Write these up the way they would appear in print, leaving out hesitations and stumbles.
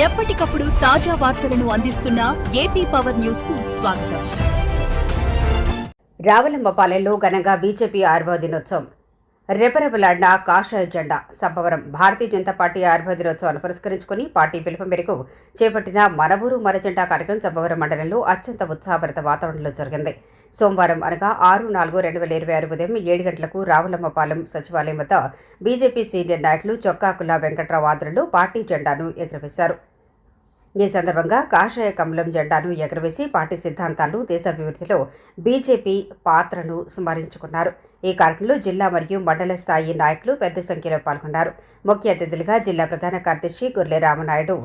ఎప్పటికప్పుడు తాజా వార్తలను అందిస్తున్న ఏపీ పవర్ న్యూస్ కు స్వాగతం. రావులమ్మపాలెంలో ఘనంగా బీజేపీ 6వ దినోత్సవం. రెపరెపలాడిన కాషాయ జెండా సంపవరం. భారతీయ జనతా పార్టీ 6వ దినోత్సవాన్ని పురస్కరించుకుని పార్టీ పిలుపు మేరకు చేపట్టిన మన ఊరు మన జెండా కార్యక్రమం సంపవరం మండలంలో అత్యంత ఉత్సాహభరిత వాతావరణంలో జరిగింది. సోమవారం అనగా 6/4/2026 ఉదయం 7 గంటలకు రావులమ్మపాలెం సచివాలయం వద్ద బీజేపీ సీనియర్ నాయకులు చొక్కాకుల వెంకట్రావు ఆధ్వర్యంలో పార్టీ జెండాను ఎగురవేశారు. ఈ సందర్భంగా కాషాయ కమలం జెండాను ఎగురవేసి పార్టీ సిద్ధాంతాలు, దేశాభివృద్ధిలో బీజేపీ పాత్రను స్మరించుకున్నారు. ఈ కార్యక్రమంలో జిల్లా మరియు మండల స్థాయి నాయకులు పెద్ద సంఖ్యలో పాల్గొన్నారు. ముఖ్య అతిథులుగా జిల్లా ప్రధాన కార్యదర్శి గుర్లే రామనాయుడు,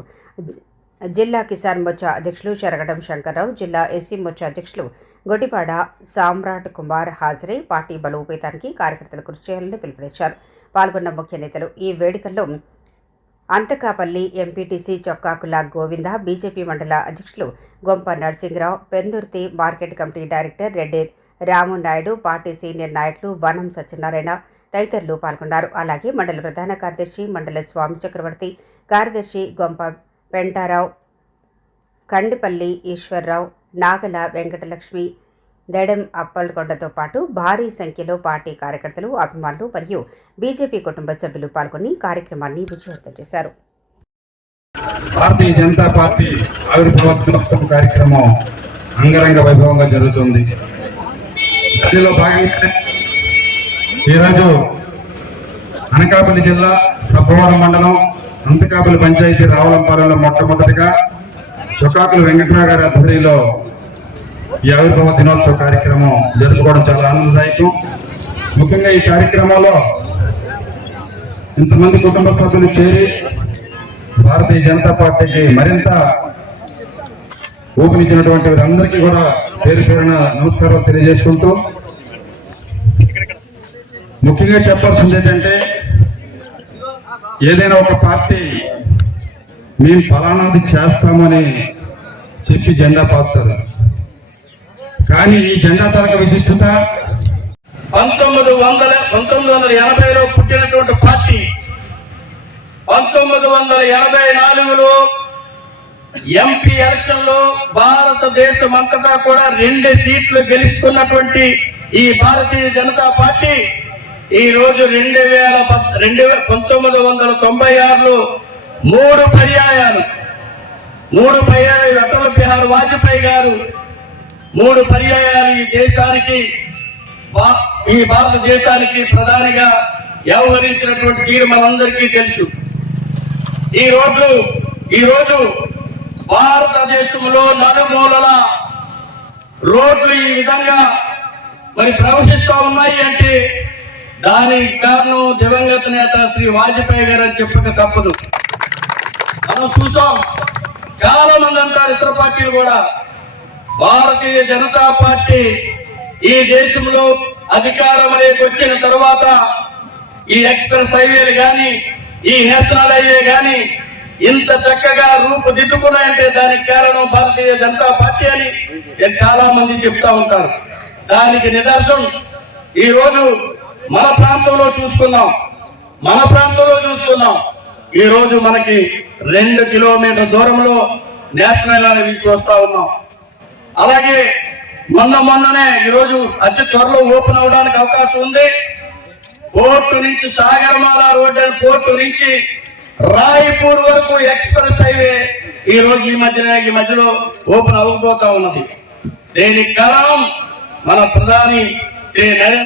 జిల్లా కిసాన్ మోర్చా అధ్యక్షులు శరగడం శంకర్రావు, జిల్లా ఎస్సీ మోర్చా అధ్యక్షులు గొటిపాడ సామ్రాట్ కుమార్ హాజరై పార్టీ బలోపేతానికి కార్యకర్తలు కృషి చేయాలని పిలుపునిచ్చారు. పాల్గొన్న ముఖ్య నేతలు ఈ వేడుకల్లో అంతకాపల్లి ఎంపీటీసీ చొక్కాకుల గోవింద, బీజేపీ మండల అధ్యక్షులు Gompa Narasimharao, Pendurthi market committee director Reddy Ramunaidu, party senior నాయకులు వనం సత్యనారాయణ తదితరులు పాల్గొన్నారు. అలాగే మండల ప్రధాన కార్యదర్శి మండల స్వామి చక్రవర్తి, కార్యదర్శి గొంప పెంటారావు, కండిపల్లి ఈశ్వర్రావు, నాగల వెంకటలక్ష్మి, దెడెం అప్పల్కొండతో పాటు భారీ సంఖ్యలో పార్టీ కార్యకర్తలు, అభిమానులు మరియు బీజేపీ కుటుంబ సభ్యులు పాల్గొని కార్యక్రమాన్ని విజయవంతం చేశారు. భారతీయ జనతా పార్టీ ఆవిర్భావ దినోత్సవ కార్యక్రమం అంగరంగ వైభవంగా జరుగుతుంది. దీనిలో భాగంగా ఈరోజు అనకాపల్లి జిల్లా సబ్బవరం మండలం అంతకాపల్లి పంచాయతీ రావులంపాలెంలో మొట్టమొదటిగా చొక్కాకుల వెంకట్రావు గారి ఆధ్వర్యంలో ఈ ఆవిర్భావ దినోత్సవ కార్యక్రమం జరుపుకోవడం చాలా ఆనందదాయకం. ముఖ్యంగా ఈ కార్యక్రమంలో ఇంతమంది కుటుంబ సభ్యులు చేరి భారతీయ జనతా పార్టీకి మరింత ఊపినిచ్చినటువంటి వారందరికీ కూడా పేరు పేరున నమస్కారాలు తెలియజేసుకుంటూ, ముఖ్యంగా చెప్పాల్సింది ఏంటంటే, ఏదైనా ఒక పార్టీ మేము ఫలానాది చేస్తామని చెప్పి జెండా పాతారు, కానీ ఈ జెండా తరగ విశిష్టత 1980లో పుట్టినటువంటి పార్టీ 1984లో ఎంపీ ఎలక్షన్ లో భారతదేశం అంతటా కూడా 2 సీట్లు గెలుచుకున్నటువంటి ఈ భారతీయ జనతా పార్టీ ఈ రోజు 1996లో 3 పర్యాయాలు అటల్ బిహారీ వాజ్పేయి గారు 3 పర్యాయాలు ఈ భారతదేశానికి ప్రధానిగా వ్యవహరించినటువంటి తీరు మనందరికీ తెలుసు. ఈ రోజు భారతదేశంలో నలుమూలల రోడ్లు ఈ విధంగా ప్రవహిస్తూ ఉన్నాయి అంటే దానికి కారణం దివంగత నేత శ్రీ వాజ్పేయి గారు అని చెప్పక తప్పదు. మనం చూసాం, చాలా మంది అంటారు, ఇతర పార్టీలు కూడా, భారతీయ జనతా పార్టీ ఈ దేశంలో అధికారం అనేది వచ్చిన తర్వాత ఈ ఎక్స్ప్రెస్ హైవేలు కానీ, ఈ నేషనల్ హైవే కానీ ఇంత చక్కగా రూపుదిద్దుకున్నాయంటే దానికి కారణం భారతీయ జనతా పార్టీ అని చాలా మంది చెప్తా ఉంటారు. దానికి నిదర్శనం ఈ రోజు మన ప్రాంతంలో చూసుకున్నాం. ఈ రోజు మనకి 2 కిలోమీటర్ల దూరంలో నేషనల్ హైవే చూస్తా ఉన్నాం. అలాగే మొన్ననే ఈరోజు అతి త్వరలో ఓపెన్ అవడానికి అవకాశం ఉంది. పోర్టు నుంచి సాగరమాల రోడ్ అని పోర్టు నుంచి రాయపూర్ వరకు ఎక్స్ప్రెస్ హైవే ఈ రోజు ఈ మధ్యలో ఓపెన్ అవ్వబోతా ఉన్నది. దీనికి కారణం మన ప్రధాని శ్రీ నరేంద్ర